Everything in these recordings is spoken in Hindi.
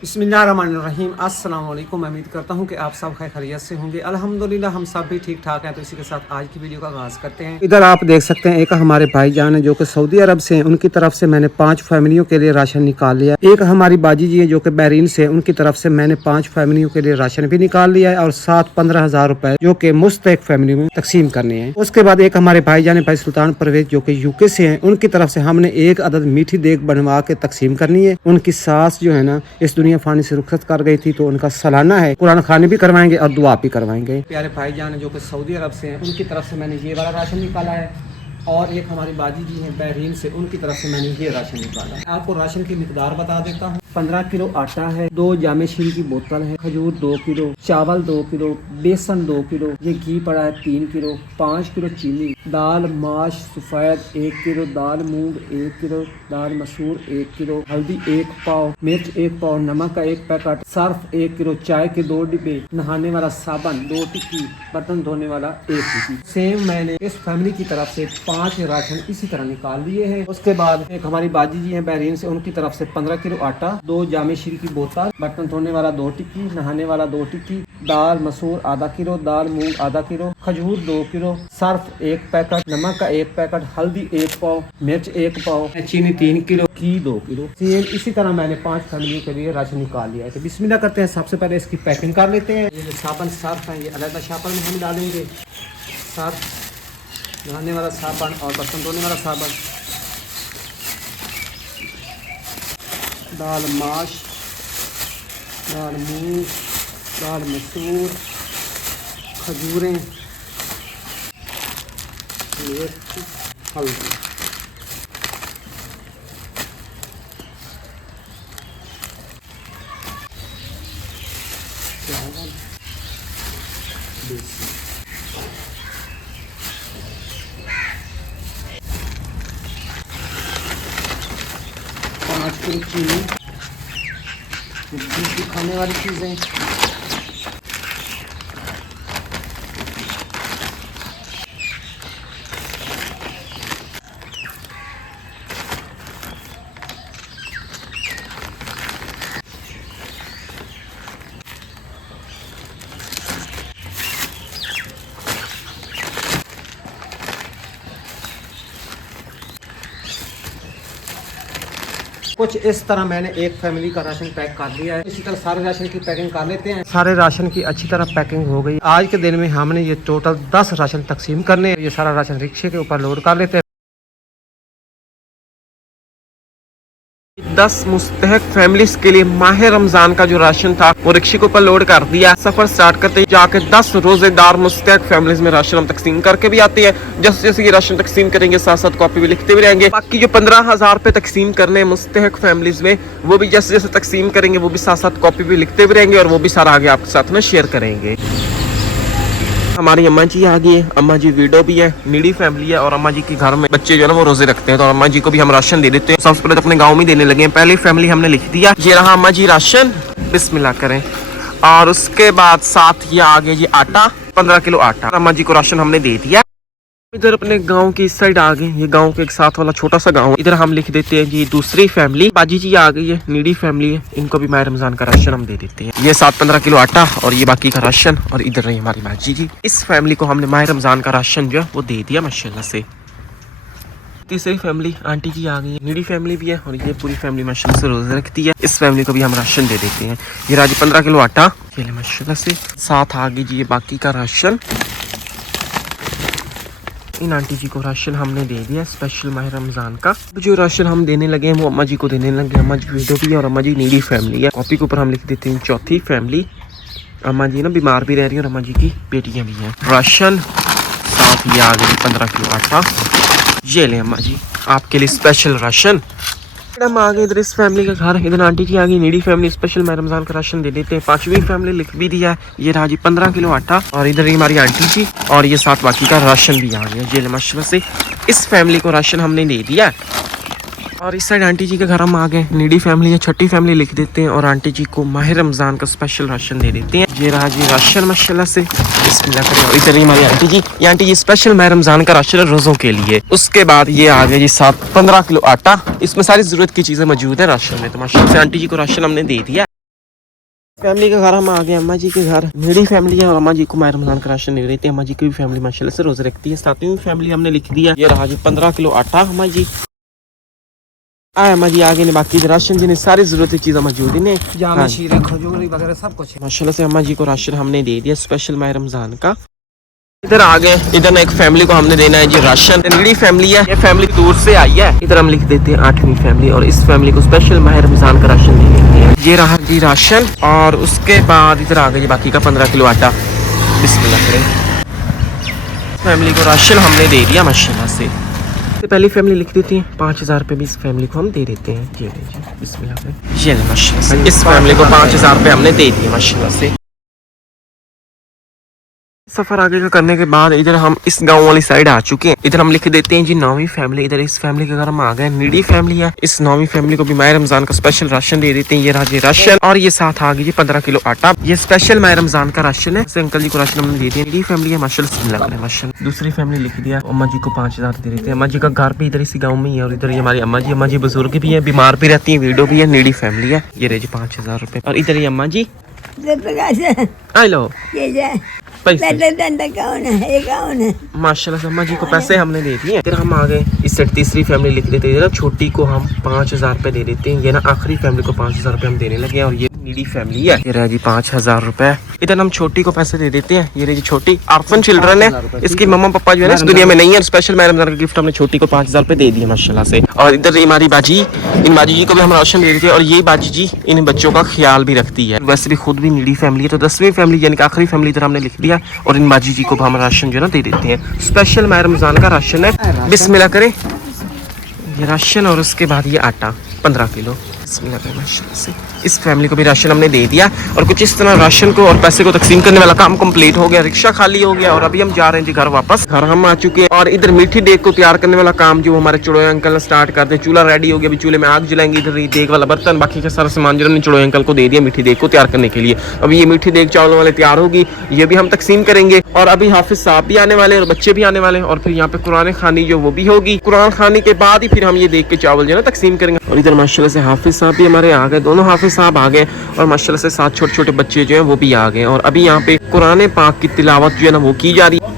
बिस्मिल्लाहिर्रहमानिर्रहीम। अस्सलाम वालेकुम। मैं उम्मीद करता हूँ कि आप सब खैरियत से होंगे। अल्हम्दुलिल्लाह हम सब भी ठीक ठाक हैं। तो इसी के साथ आज की वीडियो का आगाज़ करते हैं। इधर आप देख सकते हैं एक हमारे भाईजान है जो कि सऊदी अरब से हैं। उनकी तरफ से मैंने 5 फैमिलियों के लिए राशन निकाल लिया। एक हमारी बाजी जी है जो कि बहरीन से, उनकी तरफ से मैंने 5 फैमिलियों के लिए राशन भी निकाल लिया है और साथ 15,000 रुपए जो कि मुस्तहिक फैमिली में तकसीम करने हैं। उसके बाद एक हमारे भाईजान है भाई सुल्तान परवेज जो कि यूके से हैं। उनकी तरफ से हमने एक अदद मीठी देग बनवा के तकसीम करनी है। उनकी सास जो है ना इस दुनिया फानी से रुखसत कर गई थी, तो उनका सालाना है, कुरान खाने भी करवाएंगे और दुआ भी करवाएंगे। प्यारे भाईजान जो कि सऊदी अरब से हैं, उनकी तरफ से मैंने ये वाला राशन निकाला है और एक हमारी बाजी जी हैं बहरीन से, उनकी तरफ से मैंने ये राशन निकाला है। आपको राशन की मिकदार बता देता हूँ। 15 किलो आटा है, 2 जामे शीर की बोतल है, खजूर 2 किलो, चावल 2 किलो, बेसन 2 किलो, ये घी पड़ा है 3 किलो, 5 किलो चीनी, दाल माश सफ़ेद 1 किलो, दाल मूंग 1 किलो, दाल मसूर 1 किलो, हल्दी 1 पाव, मिर्च 1 पाव, नमक का 1 पैकेट, सर्फ 1 किलो, चाय के 2 डिब्बे, नहाने वाला साबन 2 टिक्की, बर्तन धोने वाला 1 टिक्की। सेम मैंने इस फैमिली की तरफ से 5 राशन इसी तरह निकाल लिए हैं। उसके बाद एक हमारी बाजी जी हैं बहरीन से, उनकी तरफ से 15 किलो आटा, 2 जामे शीर की बोतल, बर्तन धोने वाला 2 टिक्की, नहाने वाला 2 टिक्की, दाल मसूर आधा किलो, दाल मूंग आधा किलो, खजूर 2 किलो, सर्फ 1 पैकेट, नमक का 1 पैकेट, हल्दी 1 पाव, मिर्च 1 पाव, चीनी 3 किलो, घी 2 किलो। सेम इसी तरह मैंने 5 फैमिली के लिए राशन निकाल लिया है। तो बिस्मिल्लाह करते हैं। सबसे पहले इसकी पैकिंग कर लेते हैं। ये जो साबन सर्फ है ये अलग शापर में हम डालेंगे। सर्फ, नहाने वाला साबन और बर्तन धोने वाला साबन, दाल माश, दाल मूंग, दाल मसूर, खजूरें, मिर्च, हल्दी। चावल, बेसन, 5 किलो चीनी, दूसरी खाने वाली चीज़ें, कुछ इस तरह मैंने एक फैमिली का राशन पैक कर दिया है। इसी तरह सारे राशन की पैकिंग कर लेते हैं। सारे राशन की अच्छी तरह पैकिंग हो गई। आज के दिन में हमने ये टोटल 10 राशन तकसीम करने हैं। ये सारा राशन रिक्शे के ऊपर लोड कर लेते हैं। 10 मुस्तहक फैमिलीज के लिए माह रमजान का जो राशन था वो रिक्शे के ऊपर लोड कर दिया। सफर स्टार्ट करते ही जाके 10 रोजेदार मुस्तहक फैमिलीज में राशन हम तकसीम करके भी आते हैं। जैसे जैसे ये राशन तकसीम करेंगे साथ साथ कॉपी भी लिखते भी रहेंगे। बाकी जो 15,000 रुपए तकसीम करने मुस्तहक फैमिलीज में, वो भी जैसे जैसे तकसीम करेंगे वो भी साथ साथ कॉपी भी लिखते भी रहेंगे और वो भी सारा आगे आपके साथ में शेयर करेंगे। हमारी अम्मा जी आ गई है। अम्मा जी वीडो भी है, नीडी फैमिली है और अम्मा जी के घर में बच्चे जो है ना वो रोजे रखते हैं, तो अम्मा जी को भी हम राशन दे देते हैं। सबसे पहले तो अपने गांव में देने लगे हैं। पहली फैमिली हमने लिख दिया, ये रहा अम्मा जी राशन, बिस्मिल्लाह करें। और उसके बाद साथ ये आ गया जी आटा, 15 किलो आटा, अम्मा जी को राशन हमने दे दिया। इधर अपने गांव की इस साइड आ गए। ये गांव के एक साथ वाला छोटा सा गांव है। इधर हम लिख देते हैं जी दूसरी फैमिली, बाजी जी आ गई है, नीडी फैमिली है, इनको भी माह रमजान का राशन हम दे देते हैं। ये 7-15 किलो आटा और ये बाकी का राशन। और इधर रही हमारी बाजी जी। इस फैमिली को हमने माह रमजान का राशन जो है वो दे दिया माशाल्लाह से। तीसरी फैमिली आंटी जी आ गई है, नीडी फैमिली भी है और ये पूरी फैमिली माशाल्लाह से रोजे रखती है। इस फैमिली को भी हम राशन दे देते हैं। ये राजी 15 किलो आटा, ये ले माशाल्लाह से। साथ आ गई जी ये बाकी का राशन। इन आंटी जी को राशन हमने दे दिया स्पेशल माह रमजान का। जो राशन हम देने लगे हैं वो अम्मा जी को देने लगे। अम्मा जी वीडियो भी है और अम्मा जी नीडी फैमिली है। कॉपी के ऊपर हम लिख देते हैं चौथी फैमिली। अम्मा जी ना बीमार भी रह रही है और अम्मा जी की बेटियां भी हैं। राशन साथ ये आ गई 15 किलो आटा, ये ले अम्मा जी आपके लिए स्पेशल राशन। हम आ गए इधर इस फैमिली के घर। इधर आंटी जी आ गई, नीडी फैमिली, स्पेशल माह रमजान का राशन दे देते हैं। 5वीं फैमिली लिख भी दिया है। ये रहा जी 15 किलो आटा और इधर ही हमारी आंटी जी और ये साथ बाकी का राशन भी आ गया। ये माशाल्लाह से इस फैमिली को राशन हमने दे दिया। और इस साइड आंटी जी के घर हम आ गए। नीडी फैमिली है, छठी फैमिली लिख देते हैं और आंटी जी को माह रमजान का स्पेशल राशन दे देते हैं। ये रहा जी राशन माशाल्लाह से, बिस्मिल्लाह करें। और इधर हमारी आंटी जी, ये आंटी जी स्पेशल माह रमजान का राशन है रोजों के लिए। उसके बाद ये आ गया जी 15 किलो आटा। इसमें सारी जरूरत की चीजें मौजूद है राशन में। तो माशाल्लाह से आंटी जी को राशन हमने दे दिया। फैमिली का घर हम आ गए, अम्मा जी के घर। मेरी फैमिली है और अम्मा जी को माह रमजान का राशन नहीं देते। अम्मा जी की भी फैमिली माशाल्लाह से रोजे रखती है। सातवीं फैमिली हमने लिख दिया। ये रहा जी 15 किलो आटा अम्मा जी आए। अम्मा जी आगे ने बाकी राशन जी ने सारी जरूरत चीज़ें मौजूद ही ने, जाम शीरे खजूरी वगैरह सब कुछ है। माशाल्लाह से अम्मा जी को राशन हमने दे दिया स्पेशल माह रमजान का। इधर आ गए, इधर ना एक फैमिली को हमने देना है जी राशन। नड़ी फैमिली है, ये फैमिली दूर से आई है। इधर हम लिख देते हैं 8वीं फैमिली और इस फैमिली को स्पेशल माह रमजान का राशन दे देते हैं। ये रहा जी राशन और उसके बाद इधर आ गए बाकी का 15 किलो आटा। बिस्मिल्लाह करें। फैमिली को राशन हमने दे दिया माशाल्लाह से। पहली फैमिली लिख देती है 5000 रुपये भी इस फैमिली को हम दे देते हैं। ये बिस्मिल्लाह करें। ये माशाल्लाह से इस फैमिली को 5000 रुपये हमने दे दिए माशाल्लाह से। सफर आगे का करने के बाद इधर हम इस गांव वाली साइड आ चुके हैं। इधर हम लिख देते हैं जी 9वीं फैमिली। इधर इस फैमिली के घर हम आ गए। नीडी फैमिली है, इस 9वीं फैमिली को भी माह रमजान का स्पेशल राशन दे देते हैं। ये राजी राशन और ये साथ आ गई जी 15 किलो आटा। ये स्पेशल माह रमजान का राशन है। इस अंकल जी को राशन हमने दे दिया। नीडी फैमिली है माशाल्लाह। दूसरी फैमिली लिख दिया। अम्मा जी को 5000 दे देते हैं। अम्मा जी का घर भी इधर इसी गाँव में ही है और इधर ये हमारी अम्मा जी बुजुर्ग भी है, बीमार भी रहती है, वीडियो भी है। नीडी फैमिली है। ये रहे जी 5000 रुपये और इधर ये अम्मा जी लो माशाल्लाह से अम्मा जी को पैसे हमने दे दिए। फिर हम आ गए इस सेट तीसरी फैमिली लिख देते हैं। छोटी को हम 5000 रुपए दे देते हैं। ये ना आखिरी फैमिली को 5000 रुपए हम देने लगे हैं और ये नीडी फैमिली है। ये रह जी 5000 रुपए। इधर हम छोटी को पैसे दे देते हैं। ये रही छोटी आर्फन चिल्ड्रन है, इसकी मम्मा पापा जो है ना इस दुनिया में नहीं है। स्पेशल माह रमजान का गिफ्ट हमने छोटी को 5000 रुपए दे दिए माशाल्लाह से। और इधर हमारी बाजी, इन बाजी जी को भी हम राशन दे देते हैं और ये बाजी जी इन बच्चों का ख्याल भी रखती है। वैसे भी खुद भी नीडी फैमिली है। तो 10वीं फैमिली यानी कि आखिरी फैमिली इधर हमने लिख दिया और इन बाजी जी को हम राशन जो है ना दे देते हैं। स्पेशल माह रमजान का राशन है। बिस्मिल्लाह करें। ये राशन और उसके बाद ये आटा 15 किलो। बिस्मिल्लाह करें माशाल्लाह से। इस फैमिली को भी राशन हमने दे दिया और कुछ इस तरह राशन को और पैसे को तकसीम करने वाला काम कंप्लीट हो गया। रिक्शा खाली हो गया और अभी हम जा रहे हैं जी घर वापस। घर हम आ चुके हैं और इधर मीठी देग को तैयार करने वाला काम जो हमारे चुड़ोए अंकल ने स्टार्ट कर दिया। चूल्हा रेडी हो गया, अभी चूल्हे में आग जलाएंगे। इधर देग वाला बर्तन बाकी का सारा सामान जो हमने चुड़ोए अंकल को दे दिया मीठी देग को तैयार करने के लिए। अभी ये मीठी देग चावलों वाले तैयार होगी, ये भी हम तकसीम करेंगे। और अभी हाफिज साहब भी आने वाले और बच्चे भी आने वाले और फिर यहाँ पे कुरान खानी जो वो भी होगी। कुरान खानी के बाद ही फिर हम ये देख के चावल जो है ना तकसीम करेंगे। और इधर माशाल्लाह से हाफिज साहब भी हमारे आ गए, दोनों हाफिज साहब आ गए और माशाल्लाह से साथ छोटे छोटे बच्चे जो हैं वो भी आ गए। और अभी यहाँ पे कुरान पाक की तिलावत जो है ना वो की जा रही है।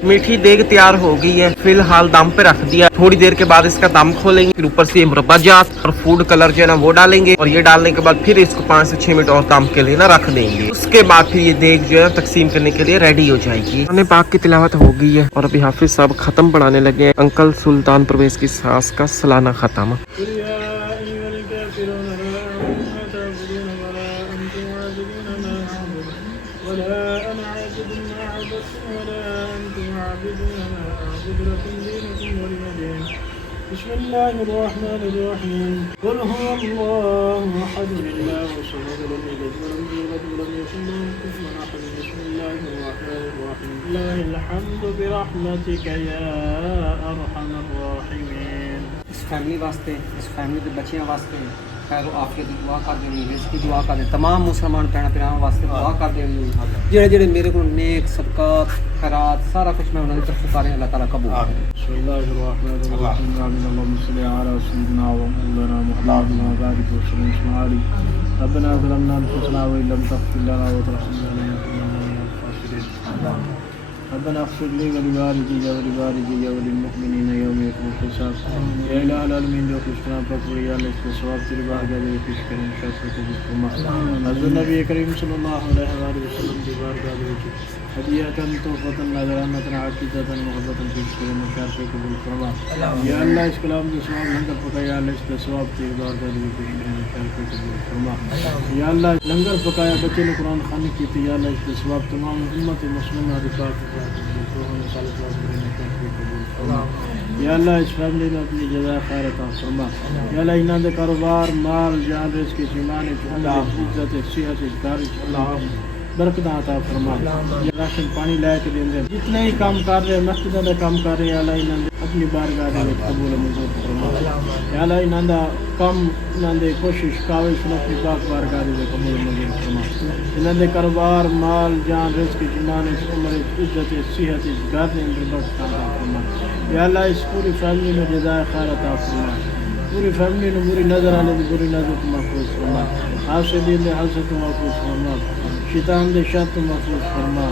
मीठी देग तैयार हो गई है, फिलहाल दम पे रख दिया। थोड़ी देर के बाद इसका दम खोलेंगे, फिर ऊपर से मुरब्बा जात और फूड कलर जो है ना वो डालेंगे और ये डालने के बाद फिर इसको 5 से 6 मिनट और दम के लिए ना रख देंगे। उसके बाद फिर ये देग जो है तकसीम करने के लिए रेडी हो जाएगी। कुरान पाक की तिलावत हो गई है और अभी हाफिज साहब खत्म पढ़ाने लगे हैं। अंकल सुल्तान परवेज की सास का सालाना खत्म। बिस्मिल्लाहिर्रहमानिर्रहीम। कुल हुवल्लाहु अहद अल्लाहु समद लम यलिद वलम यूलद वलम यकुल लहु कुफुवन अहद। बिस्मिल्लाहिर्रहमानिर्रहीम। लिल्लाहिल हम्दु बिरहमतिका या अरहमर राहिमीन। इस फैमिली वास्ते, इस फैमिली के बच्चियां वास्ते खैर आफियत की दुआ कर देनी, इसकी दुआ कर दे। तमाम मुसलमान भैन भरावां वास्ते दुआ कर देनी। जेड़े जेड़े मेरे को नेक सदकात खैरात सारा कुछ मैं उन्होंने तरफ कर अल्लाह ताला कबूल करे। बिस्मिल्लाहिर्रहमानिर्रहीम। अल्लाहुम्मा सल्लि अला सय्यिदिना व मौलाना मुहम्मद व बारिक वसल्लम अलैहि। रब्बना ज़लमना अनफुसना व इल्लम तग़फिर लना व तरहमना लनकुनन्ना मिनल ख़ासिरीन। रब्बना इग़फिर ली व लिवालिदी व लिलमुमिनीना यौम यक़ूमुल हिसाब। या इलाहल आलमीन, जो कुछ तुम पर पूरी अल्लाह इसके सवाब तेरी बारगाह में पेश करें इंशाअल्लाह को फरमा। हज़रत नबी करीम सल्लल्लाहु अलैहि वसल्लम की बारगाह में हदियतन तोहफतन नज़रानतन अक़ीदतन मोहब्बतन पेश करें इंशाअल्लाह को कबूल फरमा। या अल्लाह इस कलाम के सवाब लंगर पकाया, या अल्लाह इसके सवाब तेरी बारगाह में पेश करें इंशाअल्लाह को कबूल फरमा। या अल्लाह लंगर पकाया, बच्चे ने कुरान खानी की थी, या अल्लाह इसके सवाब तमाम उम्मत मुस्लिम अधिकार या अल्लाह इस फैमिली में अपनी जज़ा खैर अता फरमा। या अल्लाह इन्हां दे कारोबार माल जान रिज़्क़ ईमान इज्जत सेहत घर बरकत अता फरमा। या राशन पानी लै के देंदे जितने ही काम कर रहे मस्जिदां दा काम कर रहे, या अल्लाह इन्हां दे अपनी बारगाह दे विच कबूल मंजूर फरमा। या अल्लाह इन्हां दा काम इन्हां दे कोशिश काविश अपनी पाक बारगाह दे कबूल मंजूर फरमा। इन्हां दे कारोबार माल जान रिज़्क़ ईमान उम्र इज्जत सेहत घर दे अंदर बरकत अता फरमा। या अल्लाह इस पूरी फैमिली में जज़ाए खैर अता फरमा, पूरी फैमिली ने बुरी नज़र आने की बुरी नज़र को महफूज फरमा, हासिदीन दे हसद को महफूज फरमा, शैतान दे शर को महफूज फरमा,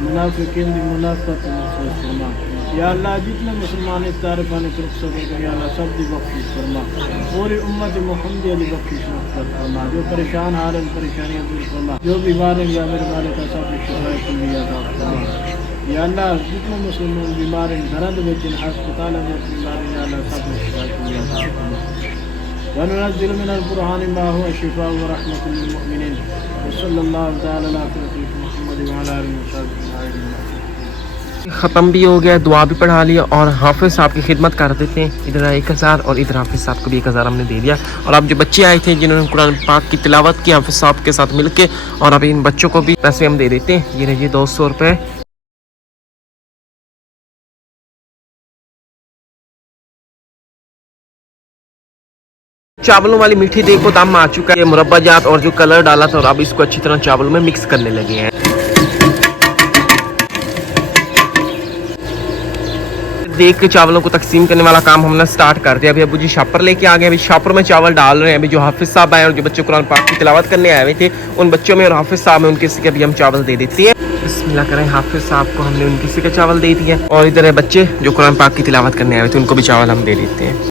मुनाफिकीन दी मुनाफत को महफूज फरमा। या अल्लाह जितने मुसलमान इस तारफ़ाने तुर्क सके या अल्लाह सब दी बख्शिश फरमा, पूरी उम्मत मोहम्मदी अली बख्शिश फरमा, जो परेशान हाल हैं परेशानियाँ दूर फरमा, जो बीमार हैं या मेरे वाले का सब शिफा कुल्लिया अता फरमा। या अल्लाह जितने मुसलमान बीमार हैं घर में हस्पताल में बीमार हैं या अल्लाह सब शिफा कुल्लिया अता फरमा। वनुनज़्ज़िलु मिनल क़ुरआनि मा हुवा शिफ़ाअ व रहमतुल लिल मुमिनीन व सल्लल्लाहु तआला अला सय्यिदिना मुहम्मद व अला आलिहि व सहबिहि अजमईन। ख़त्म भी हो गया, दुआ भी पढ़ा लिया और हाफिज़ साहब की खिदमत कर देते हैं। इधर 1000 और इधर हाफिज़ साहब को भी 1000 हमने दे दिया। और अब जो बच्चे आए थे जिन्होंने कुरान पाक की तिलावत की हाफिज़ साहब के साथ मिलके, और अभी इन बच्चों को भी पैसे हम दे देते हैं। ये रहिए 200 रुपये। चावलों वाली मीठी देग को दम आ चुका है, मुरब्बा जात और जो कलर डाला था, और अब इसको अच्छी तरह चावलों में मिक्स करने लगे हैं। देख के चावलों को तकसीम करने वाला काम हमने स्टार्ट कर दिया। अभी अबू जी शापर लेके आ गए, अभी शापर में चावल डाल रहे हैं। अभी जो हाफिज़ साहब आए और जो बच्चे कुरान पाक की तिलावत करने आए हुए थे, उन बच्चों में और हाफिज़ साहब में उनके से अभी हम चावल दे देते हैं। बिस्मिल्लाह करें। हाफिज़ साहब को हमने उनके से के चावल दे दिए, और इधर है बच्चे जो कुरान पाक की तिलावत करने आए हुए थे, उनको भी चावल हम दे देते हैं।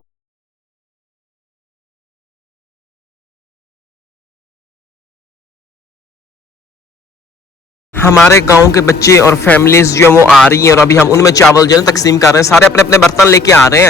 हमारे गांव के बच्चे और फैमिलीज जो है वो आ रही हैं, और अभी हम उनमें चावल जो है तकसीम कर रहे हैं। सारे अपने अपने बर्तन लेके आ रहे हैं।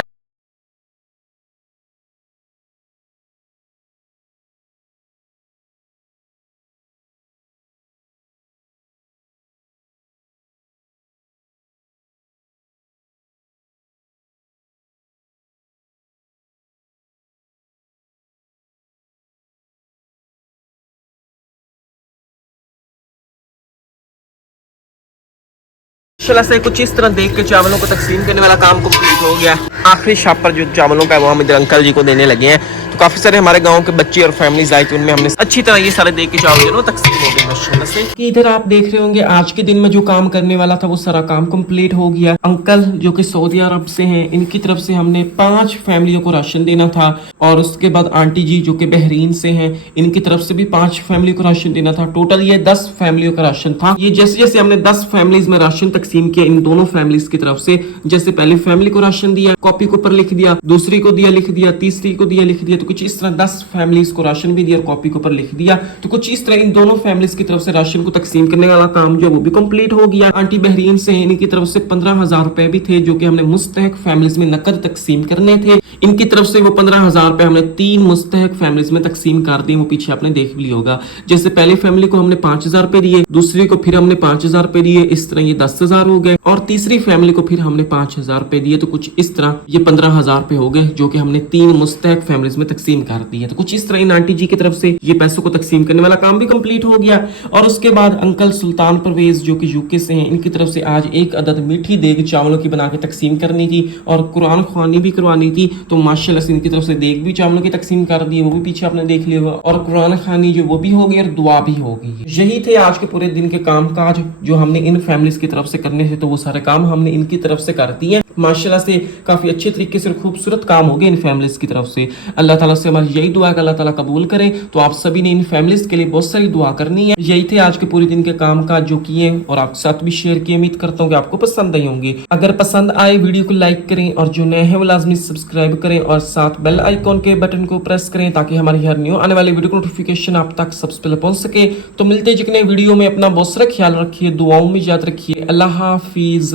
माशाल्लाह से कुछ इस तरह देख के चावलों को तकसीम करने वाला काम कंप्लीट हो गया। आखिरी शापर जो चावलों का है वो हम इधर अंकल जी को देने लगे हैं। तो काफी सारे हमारे गांव के बच्चे और फैमिलीज आई थी, उनमें हमने अच्छी तरह ये सारे देख के चावल जो तकसीम हो गए माशाल्लाह से। कि इधर आप देख रहे होंगे आज के दिन में जो काम करने वाला था वो सारा काम कंप्लीट हो गया। अंकल जो कि सऊदी अरब से हैं, इनकी तरफ से हमने 5 फैमिलियों को राशन देना था, और उसके बाद आंटी जी जो कि बहरीन से हैं, इनकी तरफ से भी 5 फैमिली को राशन देना था। टोटल ये 10 फैमिलियों का राशन था। ये जैसे जैसे हमने 10 फैमिलीज में राशन तकसीम किया इन दोनों फैमिलीज की तरफ से, जैसे पहली फैमिली को राशन दिया, कॉपी के ऊपर लिख दिया, दूसरी को दिया लिख दिया, तीसरी को दिया लिख दिया, तो कुछ इस तरह 10 फैमिलीज को राशन भी दिया और कॉपी के ऊपर लिख दिया। तो कुछ इस तरह इन दोनों फैमिलीज की तरफ से राशन को तकसीम करने वाला काम जो वो भी कंप्लीट हो गया। आंटी बहरीन से इनकी तरफ से 15,000 रुपए भी थे जो कि हमने मुस्तहक फैमिलीज में नकद तकसीम करने थे। इनकी तरफ से वो 15,000 रुपए हमने 3 मुस्तहक फैमिलीज में तकसीम कर दिए। वो पीछे आपने देख भी लिया होगा। जैसे पहली फैमिली को हमने 5,000 रुपए दिए, दूसरी को फिर हमने 5,000 रुपए दिए, इस तरह ये 10,000 हो गए, और तीसरी फैमिली को फिर हमने 5,000 रुपए दिए। तो कुछ इस तरह ये 15,000 रुपए हो गए जो कि हमने 3 मुस्तहक फैमिलीज में तकसीम कर दिए। तो कुछ इस तरह इन आंटी जी की तरफ से ये पैसों को तकसीम करने वाला काम भी कंप्लीट हो गया। और उसके बाद अंकल सुल्तान परवेज जो कि यूके से हैं, इनकी तरफ से आज 1 अदद मीठी देग चावलों की बना के तकसीम करनी थी और कुरान ख्वानी भी करवानी थी। तो माशाल्लाह से इनकी तरफ से देग भी चावलों की तकसीम कर दी है, वो भी पीछे आपने देख लिया होगा, और कुरान खानी जो वो भी हो गई और दुआ भी हो गई। यही थे आज के पूरे दिन के काम काज जो हमने इन फैमिलीज की तरफ से करने थे। तो वो सारे काम हमने इनकी तरफ से कर दिए। माशाल्लाह से काफी अच्छे तरीके से खूबसूरत काम हो गए इन फैमिलीज की तरफ से। अल्लाह ताला से हमारी यही दुआ है कि अल्लाह ताला कबूल करे। तो आप सभी ने इन फैमिलीज के लिए बहुत सारी दुआ करनी है। यही थे आज के पूरे दिन के काम काज जो किए और आपके साथ भी शेयर किए। उम्मीद करता हूँ कि आपको पसंद आई होंगे। अगर पसंद आए वीडियो को लाइक करें, और जो नए हैं वो लाजमी सब्सक्राइब करें, और साथ बेल आइकॉन के बटन को प्रेस करें ताकि हमारी हर न्यू आने वाली वीडियो को नोटिफिकेशन आप तक सबसे पहले पहुंच सके। तो मिलते हैं जितने वीडियो में। अपना बहुत सारा ख्याल रखिए, दुआओं में याद रखिए। अल्लाह हाफिज।